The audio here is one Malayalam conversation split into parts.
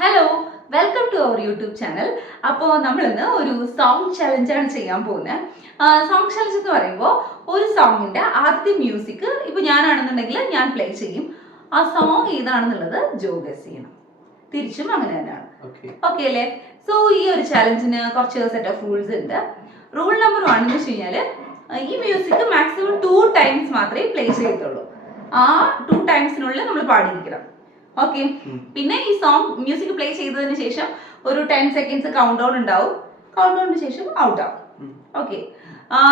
Hello, welcome to our YouTube channel. അപ്പോൾ നമ്മളിന്ന് ഒരു സോങ് ചലഞ്ചാണ് ചെയ്യാൻ പോകുന്നത്. സോങ് ചലഞ്ച് എന്ന് പറയുമ്പോൾ ഒരു സോങ്ങിന്റെ ആദ്യത്തെ മ്യൂസിക് ഇപ്പോൾ ഞാനാണെന്നുണ്ടെങ്കിൽ ഞാൻ പ്ലേ ചെയ്യും. ആ സോങ് ഏതാണെന്നുള്ളത് ജോ ഗസ് ചെയ്യണം. തിരിച്ചും അങ്ങനെ തന്നെയാണ്. ഓക്കെ അല്ലേ? സോ ഈ ഒരു ചലഞ്ചിന് കുറച്ച് സെറ്റ് ഓഫ് റൂൾസ് ഉണ്ട്. റൂൾ നമ്പർ 1 എന്ന് വെച്ച് കഴിഞ്ഞാൽ ഈ മ്യൂസിക് മാക്സിമം 2 ടൈംസ് മാത്രമേ പ്ലേ ചെയ്യത്തുള്ളൂ. ആ 2 ടൈംസിനുള്ളിൽ നമ്മൾ പാടിയിരിക്കണം. ഓക്കെ. പിന്നെ ഈ സോങ് മ്യൂസിക് പ്ലേ ചെയ്തതിന് ശേഷം ഒരു 10 സെക്കൻഡ്സ് കൗണ്ട് ഡൗൺ ഉണ്ടാവും. കൗണ്ട് ഡൗണിന് ശേഷം ഔട്ട് ആവും. ഓക്കെ.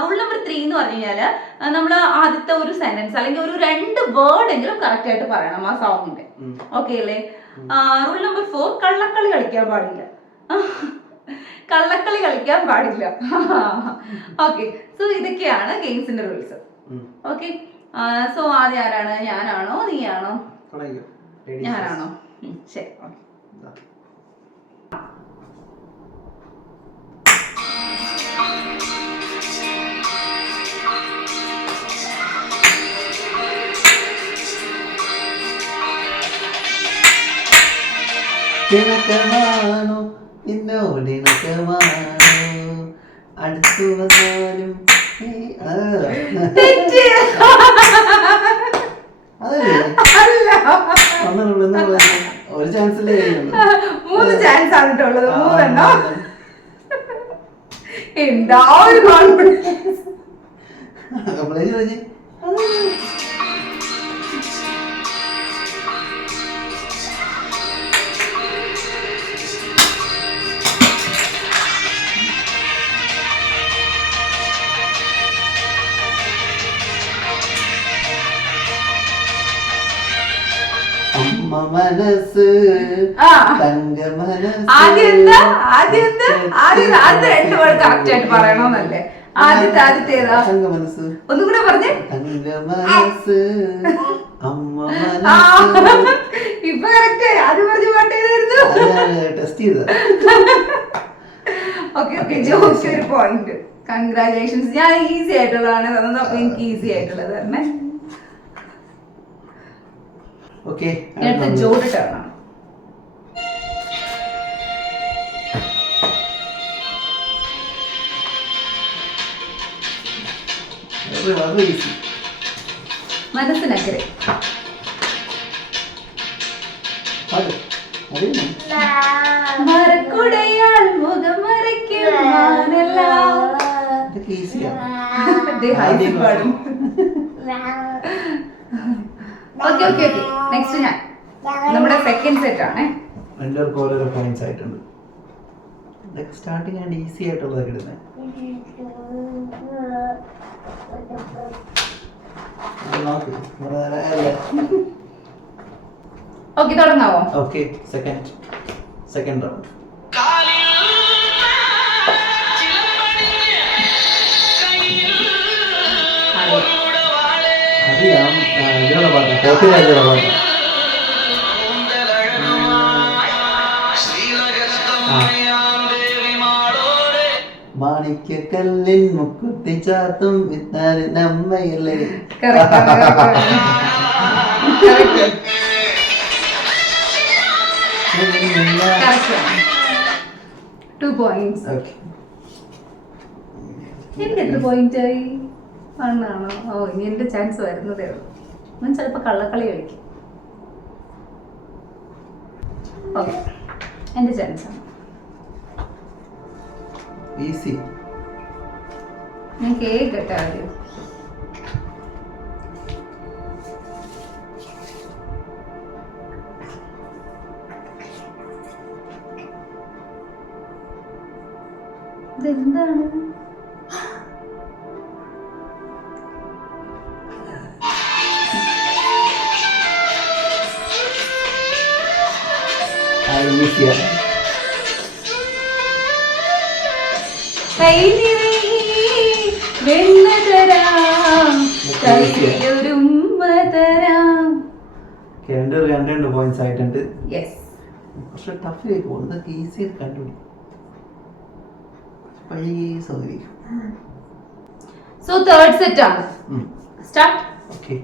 റൂൾ നമ്പർ 3 എന്ന് പറഞ്ഞു കഴിഞ്ഞാല് നമ്മൾ ആദ്യത്തെ ഒരു സെന്റൻസ് അല്ലെങ്കിൽ ഒരു 2 വേർഡ് എങ്കിലും കറക്റ്റ് ആയിട്ട് പറയണം ആ സോങ്ങിന്റെ. ഓക്കെ അല്ലേ? റൂൾ നമ്പർ 4 കള്ളക്കളി കളിക്കാൻ പാടില്ല. കള്ളക്കളി കളിക്കാൻ പാടില്ല. ഓക്കെ. സോ ഇതൊക്കെയാണ് ഗെയിംസിന്റെ റൂൾസ്. ഓക്കെ. സോ ആദ്യം ആരാണ്? ഞാനാണോ നീയാണോ? ഞാനാണോ? ശരി. ഇണക്കമാണോ നിന്നോട് ഇണക്കമാണോ അടുത്തു വന്നാലും ഒരു ചാൻസിലേ 3 ചാൻസ് ആണ് ഉള്ളത്. 3 എന്താ ഒരു കോൺഫിഡൻസ്. അമ്മ മനസ്സ് തങ്ക മനസ്സ്. ആദ്യം 2 വേർഡ് കറക്റ്റ് ആയിട്ട് പറയണമെന്നല്ലേ? ആദ്യത്തെ ഏതാ? തങ്ക മനസ്സ്. ഒന്നും കൂടെ പറഞ്ഞേ. തങ്ക മനസ്സ് അമ്മ മനസ്സ്. ഇപ്പൊ കറക്റ്റ് ആയി. ആദ്യം പറഞ്ഞ പാട്ട് ഏതായിരുന്നു? ടെസ്റ്റ് ചെയ്ത. ഓക്കെ. ജോക്ക് ഒരു പോയിന്റ്. കൺഗ്രാജുലേഷൻസ്. ഞാൻ ഈസി ആയിട്ടുള്ളതാണ് തന്നത്. അപ്പൊ എനിക്ക് ഈസി ആയിട്ടുള്ളത് തന്നെ. ഓക്കെ. അടുത്ത ജോഡ് ടേൺ ആണ്. മനസ്സിനക്കരെ. മരക്കുടയാൾ മുഖം മറയ്ക്കും മാനെല്ലാം. ഓക്കെ. നെക്സ്റ്റ് ഞാൻ. നമ്മുടെ സെക്കൻഡ് സെറ്റ് ആണേ. എല്ലാവർക്കും ഓരോരോ പോയിന്റ്സ് ആയിട്ടുണ്ട്. സ്റ്റാർട്ടിങ് ആണ് ഈസി ആയിട്ടുള്ളത് ഇടുന്നത്. ഓക്കെ, തുടങ്ങാവോ? ഓക്കെ. Second round. അറിയാം. ഇതിനുള്ള പാട്ടാ, പോത്തിരാജയുടെ പാട്ടാ. മാണിക്യക്കല്ലിൻ മുക്കുത്തി ചാത്തും നമ്മയല്ലേ. 2 points. Okay. എനിക്ക് എത്ര പോയിന്റ് ആയി? 1 ആണോ? ഓ, ഇനി എന്റെ ചാൻസ് വരുന്നതേ ഉള്ളൂ. ഞാൻ ചിലപ്പോ കള്ളക്കളി കളിക്കും. ഓക്കെ, എന്റെ ചാൻസ് ആണ്. ഈസി. ഞാൻ കേക്കട്ടെ ആദ്യം. ഇതെന്താണ്? രണ്ട് പോയിന്റ്സ് ആയിട്ടുണ്ട്. യെസ്. പക്ഷെ ടഫ് ആയി പോകും. ഇതൊക്കെ ഈസി ആയിട്ട് കണ്ടുപിടിക്കും. സോ തേർഡ് സെറ്റ് ആണ്. സ്റ്റാർട്ട്. ഓക്കെ.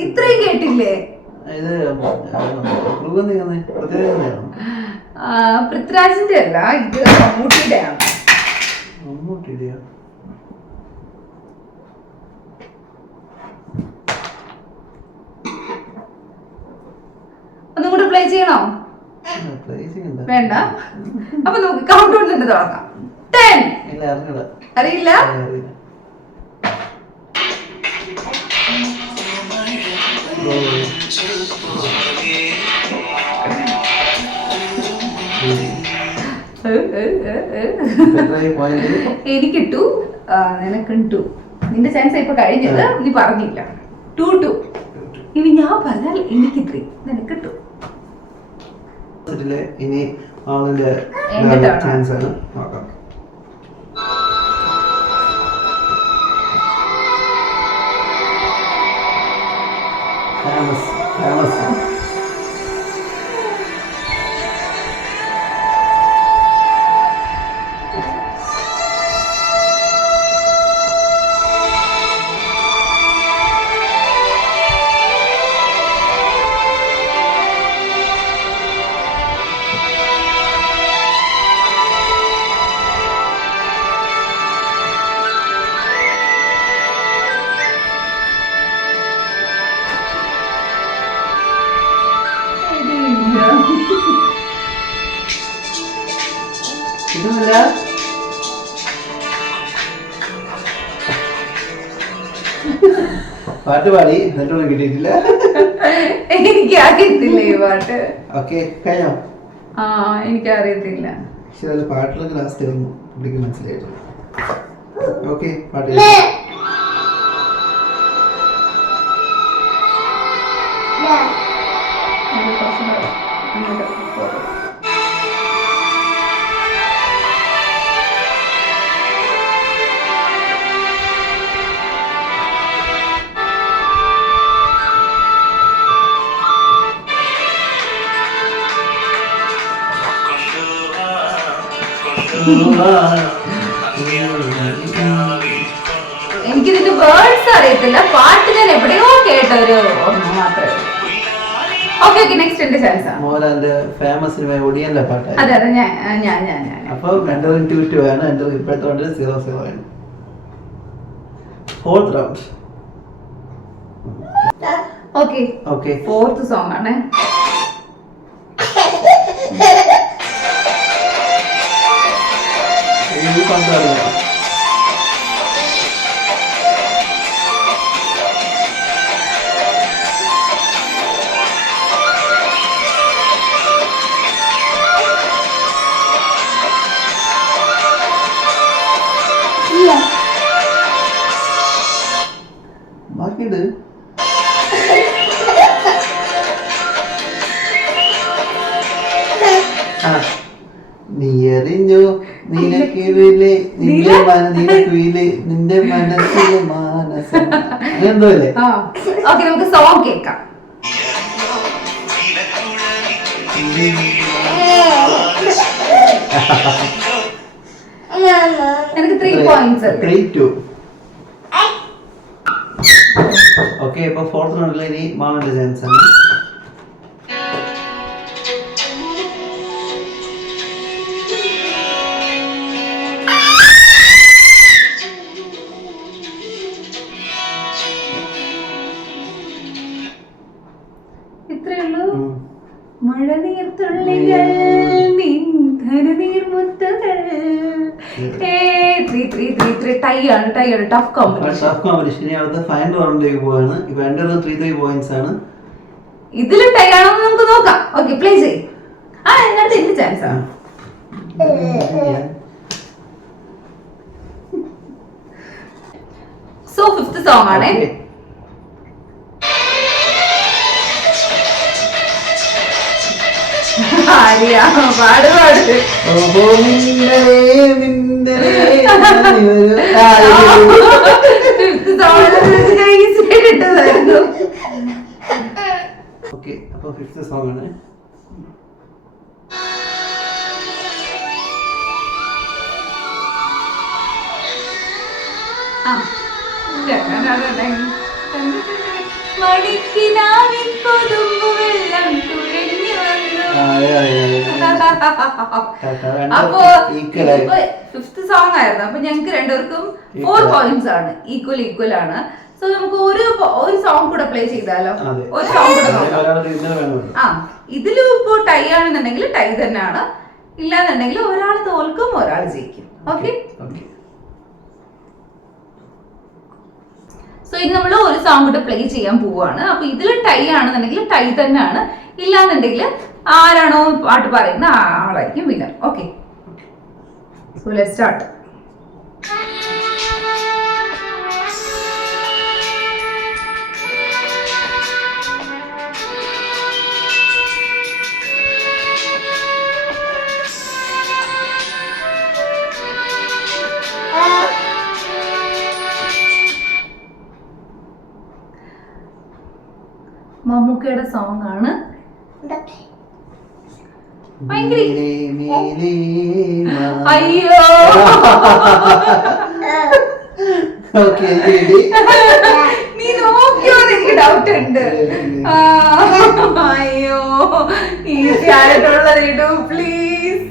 ഇത്രയും കേട്ടില്ലേ? ഇത് പ്രത്യേകത പൃഥ്വിരാജിന്റെ അല്ല, ഇത് മമ്മൂട്ടിയുടെ ആണ്. മമ്മൂട്ടിയുടെയോ? ഒന്നും കൂടെ പ്ലേ ചെയ്യണോ? വേണ്ട. അപ്പൊ നമുക്ക് കൗണ്ട് ഡൗൺ തന്നെ തുടങ്ങാം. 10. അറിയില്ല. എനിക്ക് 2, നിനക്കും 2. നിന്റെ ചാൻസ് ഇപ്പൊ കഴിഞ്ഞത്, നീ പറഞ്ഞില്ല. 2-2. ഇനി ഞാൻ പറഞ്ഞാൽ എനിക്ക് 3, നിനക്ക് 2. ഇനി ചാൻസ് ആണ്. നോക്കാം. ഇതുമില്ല. പാട്ട് പാടി എന്നിട്ടൊന്നും കിട്ടിയിട്ടില്ല. എനിക്ക് അറിയത്തില്ല ഈ പാട്ട്. ഓക്കെ, കഴിഞ്ഞോ? എനിക്ക് അറിയത്തില്ല. പക്ഷെ പാട്ടിലൊക്കെ ലാസ്റ്റ് ആയിരുന്നു പുള്ളിക്ക് മനസ്സിലായിട്ടില്ല. ഓക്കെ, പാട്ട് എനിക്കിതിന്റെ വേർഡ്സ് അറിയത്തില്ല. പാട്ട് ഞാൻ എവിടെയോ കേട്ടൊരു ഓർമ്മ മാത്രമേ. ഓക്കെ, നെക്സ്റ്റ് എന്റെ ചാൻസ് ആണ്. മോഹൻലാലിന്റെ ഫേമസ് സിനിമ ഒടിയന്റെ പാട്ടാണ്. അതെ അതെ, ഞാൻ അപ്പൊ 2-2 ആണ്. ഇപ്പോഴത്തെ 0-0 ആണ്. 4th round. Okay, 4th song ആണ്. ബാക്കിയുണ്ട്. നീ അറിഞ്ഞു നിനക്കിവിലെ നിന്റെ നിനക്കിവിലെ നിന്റെ മനസ്സിലെ മാനസം അങ്ങനെന്തോ അല്ലേ? ഓക്കെ, നമുക്ക് സോങ് കേൾക്കാം. എനിക്ക് 3 points. 3-2. ഓക്കെ, ഇപ്പൊ 4th റൗണ്ടിൽ ഇനി മാമന്റെ ചാൻസ് ആണ്. ഇത്രയുള്ളൂ. മഴനീർത്തുള്ളികൾ നീർമുത്തുകൾ. 3-3 ടൈ ആണ്. Tough competition. ഇനി അടുത്ത ഫൈനൽ റൗണ്ടിലേക്ക് പോവാണ്. ഇപ്പൊ 3-3 പോയിന്റ്സ് ആണ്. ഇതിലും ടൈ ആണോ നമുക്ക് നോക്കാം. ഓക്കെ, പ്ലേ ചെയ്യ്. ഇതിനകത്ത് എന്ത് ചാൻസ് ആണ്? സോ 5th സോങ് ആണ്. പാട്. ഓക്കെ, അപ്പൊ 5th സോങ് ആണ്. മണിക്കിനാവിൻ കൊതുമ്പു വെള്ളം തുഴഞ്ഞു വന്നു. അപ്പോ ഫിഫ്ത് സോങ് ആയിരുന്നു. അപ്പൊ ഞങ്ങക്ക് രണ്ടുപേർക്കും 4 points ആണ്. ഈക്വൽ ആണ്. സോ നമുക്ക് ഒരു സോങ് കൂടെ പ്ലേ ചെയ്താലോ? ഒരു സോങ് കൂടെ നോക്കാം. ആ, ഇതിലും ഇപ്പോ ടൈ ആണെന്നുണ്ടെങ്കിൽ ടൈ തന്നെയാണ്. ഇല്ലാന്നുണ്ടെങ്കിൽ ഒരാൾ തോൽക്കും, ഒരാൾ ജയിക്കും. ഓക്കെ. സോ ഇനി നമ്മൾ ഒരു സോങ് കൂടെ പ്ലേ ചെയ്യാൻ പോവാണ്. അപ്പൊ ഇതിൽ ടൈ ആണെന്നുണ്ടെങ്കിൽ ടൈ തന്നെയാണ്. ഇല്ലാന്നുണ്ടെങ്കിൽ ആരാണോ പാട്ട് പറയുന്ന ആളായിരിക്കും winner. Okay, so let's start. മമ്മൂക്കയുടെ സോങ് ആണ്. അയ്യോ, നീ നോക്കിയോ? എനിക്ക് ഡൗട്ട് ഉണ്ട്. അയ്യോ, ഈസി ആയിട്ടുള്ളത് ഇടൂ പ്ലീസ്.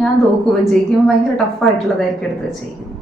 ഞാൻ തോക്കുമ്പോൾ ജയിക്കുമ്പോൾ ഭയങ്കര ടഫായിട്ടുള്ളതായിരിക്കും എടുത്ത് വെച്ചേക്കും.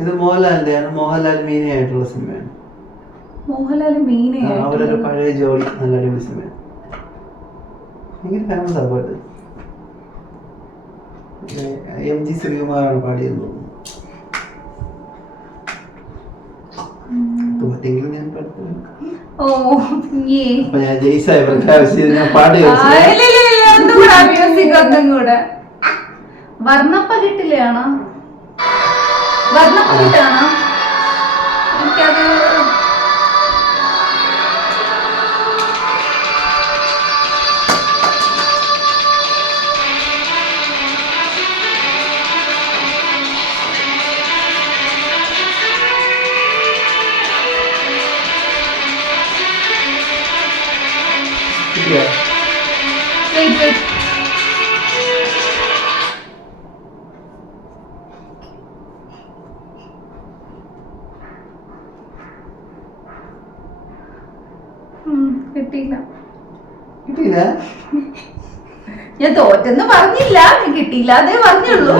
ഇത് മോഹൻലാലിന്റെയാണ്. മോഹൻലാൽ മീനയായിട്ടുള്ള സിനിമയാണ്. മോഹൻലാൽ മീനയായിട്ട് അവരൊരു പഴയ ജോഡി. നല്ല അടിപൊളി സിനിമയാണ്. ഭയങ്കര ഫേമസ് ആ പാട്ട്. MG ശ്രീകുമാറാണ് പാടിയെന്ന് തോന്നുന്നു. തോറ്റെങ്കിൽ ഞാൻ പാട്ട്. ഓ, അപ്പൊ ഞാൻ ജയിസായി പ്രഖ്യാപിച്ചത്. ഞാൻ പാടി മ്യൂസിക് ഒന്നും കൂടെ. വർണ്ണപ്പകിട്ടിലാണോ? വർണ്ണപ്പകിട്ടാണോ? എനിക്കത് വെയിറ്റ്. കിട്ടിയില്ല. ഞാൻ തോറ്റെന്ന് പറഞ്ഞില്ല, ഞാൻ കിട്ടിയില്ല അതേ പറഞ്ഞുള്ളൂ.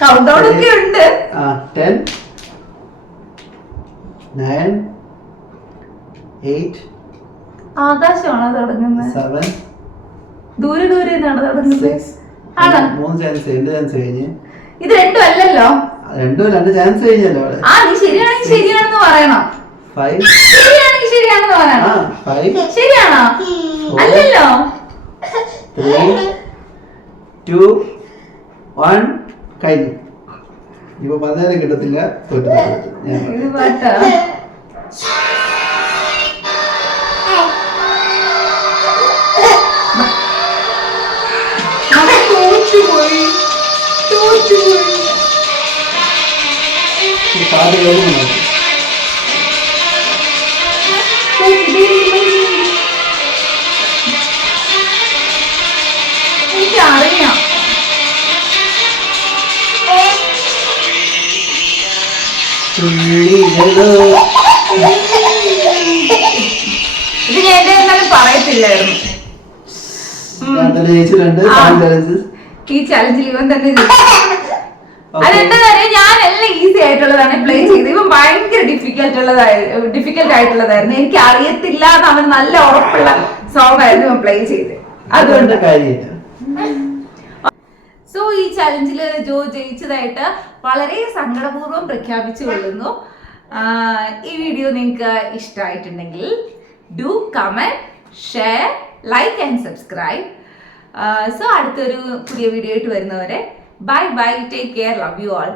കൗണ്ട് ഡൗൺ ഒക്കെ ഉണ്ട്. 10 9 8 ആകാശമാണോ തുടങ്ങുന്നത്? 7 ദൂരെ ദൂരെ നിന്നാണ് തുടങ്ങുന്നത്. ആണോ? 3 ചാൻസ്. എന്റെ ചാൻസ് കഴിഞ്ഞ്. ഇത് രണ്ടും അല്ലല്ലോ. രണ്ടും 2 ചാൻസ് കഴിഞ്ഞല്ലോ അവിടെ. ആ, നീ ശരിയാണെങ്കിൽ ശരിയാണെന്ന് പറയണം. 5 ശരിയാണെങ്കിൽ ശരിയാണെന്ന് പറയണം. 5 ശരിയാണോ? അല്ലല്ലോ. 3 2 1 കഴിഞ്ഞു. ഇപ്പൊ പറഞ്ഞാലും കിട്ടത്തില്ല. ഇത് പാട്ടാ. പാട്ട് കേൾക്കുന്നുണ്ടോ? എനിക്കറിയാം. ഇത് ഞാൻ എന്നാലും പറയത്തില്ലായിരുന്നു. ഈ ചലഞ്ചിൽ ഇവൻ തന്നെ അതെന്താ പറയാ, ഞാനെല്ലാം ഈസി ആയിട്ടുള്ളതാണ് പ്ലേ ചെയ്ത്. ഇവൻ ഭയങ്കര ഡിഫിക്കൽട്ട് ആയിട്ടുള്ളതായിരുന്നു. എനിക്ക് അറിയത്തില്ല എന്ന് അവന് നല്ല ഉറപ്പുള്ള സോങ് ആയിരുന്നു ഇവൻ പ്ലേ ചെയ്ത്. അതുകൊണ്ട് സോ ഈ ചലഞ്ചിൽ ജോ ജയിച്ചതായിട്ട് വളരെ സങ്കടപൂർവ്വം പ്രഖ്യാപിച്ചു കൊള്ളുന്നു. ഈ വീഡിയോ നിങ്ങൾക്ക് ഇഷ്ടമായിട്ടുണ്ടെങ്കിൽ do comment, share, like and subscribe. So അടുത്തൊരു പുതിയ വീഡിയോ ആയിട്ട് വരുന്നവരെ bye bye, take care, love you all.